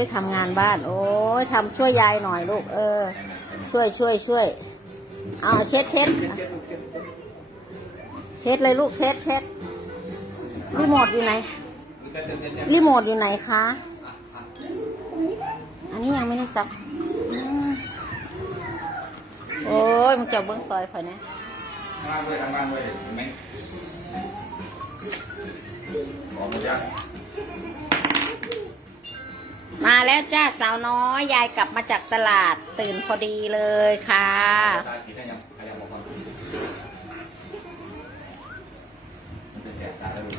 ยทำงานบ้าน โอ้ยทำช่วยยายหน่อยลูก เออ ช่วยช่วยช่วยเอาเช็ดเช็ดเช็ดเลยลูกเช็ดเช็ดรีโมทอยู่ไหนรีโมทอยู่ไหนคะ อันนี้ยังไม่ได้สับโอ้ยมึงจะเบิ้งซอยข่อยนะทำงานด้วยทำงานด้วยเห็นไหมขอมาจาก มาแล้วจ้าสาวน้อยยายกลับมาจากตลาดตื่นพอดีเลยค่ะตาขีดได้ยังใครยังบอกความมันจะแสบตาแล้วลูก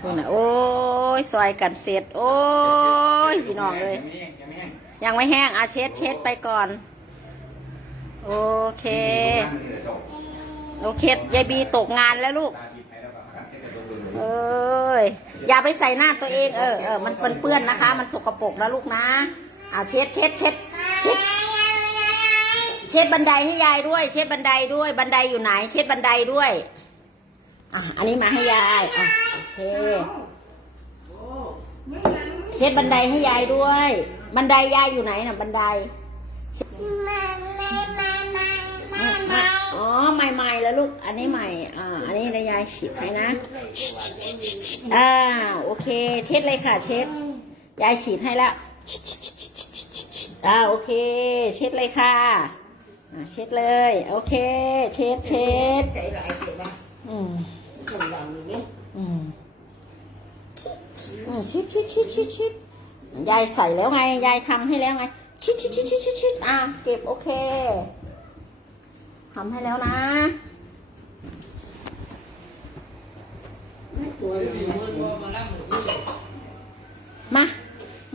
คุณนะโอ้ยซอยกันเสร็จ โอ้ยพี่น้องเลย ยังไม่แห้งอาเช็ดเช็ดไปก่อน โอเค โอเคยายบีตกงานแล้วลูกเส้นกระดูกเลยเอ้ย อย่าไปใส่หน้าตัวเองเออเออมันเปื้อนนะคะ มันสกปรกนะลูกนะเอาเช็ดเช็ดเช็ดเช็ดเช็ดบันไดให้ยายด้วย เช็ดบันไดด้วย บันไดอยู่ไหน เช็ดบันไดด้วยอะอันนี้มาให้ยายอะโอเคเช็ดบันไดให้ยายด้วย บันไดยายอยู่ไหนน่ะ บันได อ๋อใหม่ๆแล้วลูก อันนี้ใหม่ อ่า อันนี้นะยายฉีดให้นะ อ่า โอเค เช็ดเลยค่ะ เช็ด ยายฉีดให้แล้วอ่า โอเค เช็ดเลยค่ะ อ่า เช็ดเลย โอเค เช็ดเช็ดอืมอืมอืมชิดชิดชิดชิดชิดยายใส่แล้วไง ยายทำให้แล้วไง ชิดชิดชิดชิดชิดอะเก็บโอเค ทำให้แล้วนะมา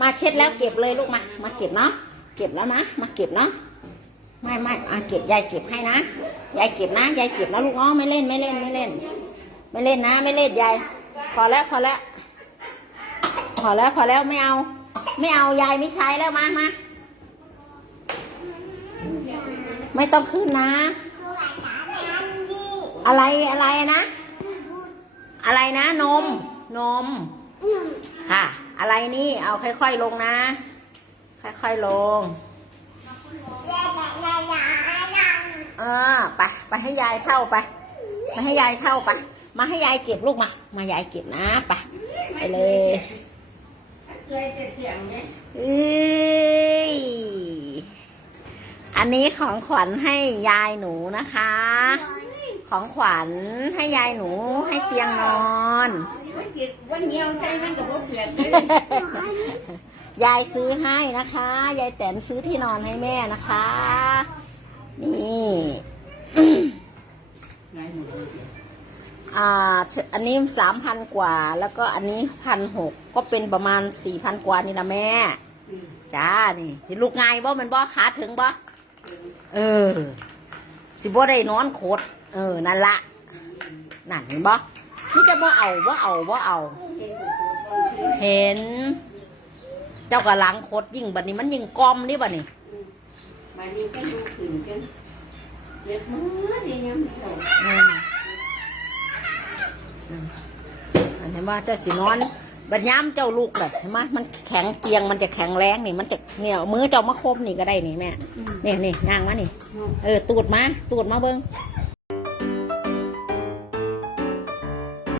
มาเช็ดแล้วเก็บเลยลูกมา มาเก็บเนาะ เก็บแล้วนะ มาเก็บเนาะ ไม่ไม่อะเก็บยายเก็บให้นะ ยายเก็บนะ ยายเก็บนะลูกอ๋อไม่เล่นไม่เล่นไม่เล่น ไม่เล่นนะ ไม่เล่นยาย พอแล้วพอแล้ว พอแล้วพอแล้วไม่เอา ไม่เอายายไม่ใช้แล้วมามาไม่ต้องขึ้นนะ อะไรอะไรนะ อะไรนะนม นม ค่ะ อะไรนี่ เอาค่อยๆลงนะ ค่อยๆลง เออไปไปให้ยายเข้าไปไปให้ยายเข้าไปมาให้ยายเก็บลูกมา มายายเก็บนะไปไปเลยเอ้ยอันนี้ของขวัญให้ยายหนูนะคะ ของขวัญให้ยายหนูให้เตียงนอน วันเดียวใช่มันกับพวกเปียกเลยยายซื้อให้นะคะ ยายแตนซื้อที่นอนให้แม่นะคะ นี่อ่าอันนี้สามพันกว่า แล้วก็อันนี้พันหกก็เป็นประมาณสี่พันกว่านี่ละแม่จ้านี่สิลูกไงบ่มันบ่ขาถึงบ่เออ สิบ่ได้นอนโคตร เออ นั่นละนั่นเห็นบ่นี่จะบ่เอาบ่เอาบ่เอา เห็น เจ้ากระลังโคตรยิ่งบัดนี้มันยิ่งกลอมนี่บัดนี้มานี่ก็ดูขึ้นกันเจ็บมือนี่ยังไม่ตกอืมอืมอันเห็นว่าเจ้าสีนอนบัดย้ำเจ้าลูกแบบเห็นไหมมันแข็งเตียงมันจะแข็งแรงนี่มันจะเนี่ยมือเจ้ามาคมนี่ก็ได้นี่แม่เนี่ยนี่ย่างมานี่ เออตูดมาตูดมาเบิ้ง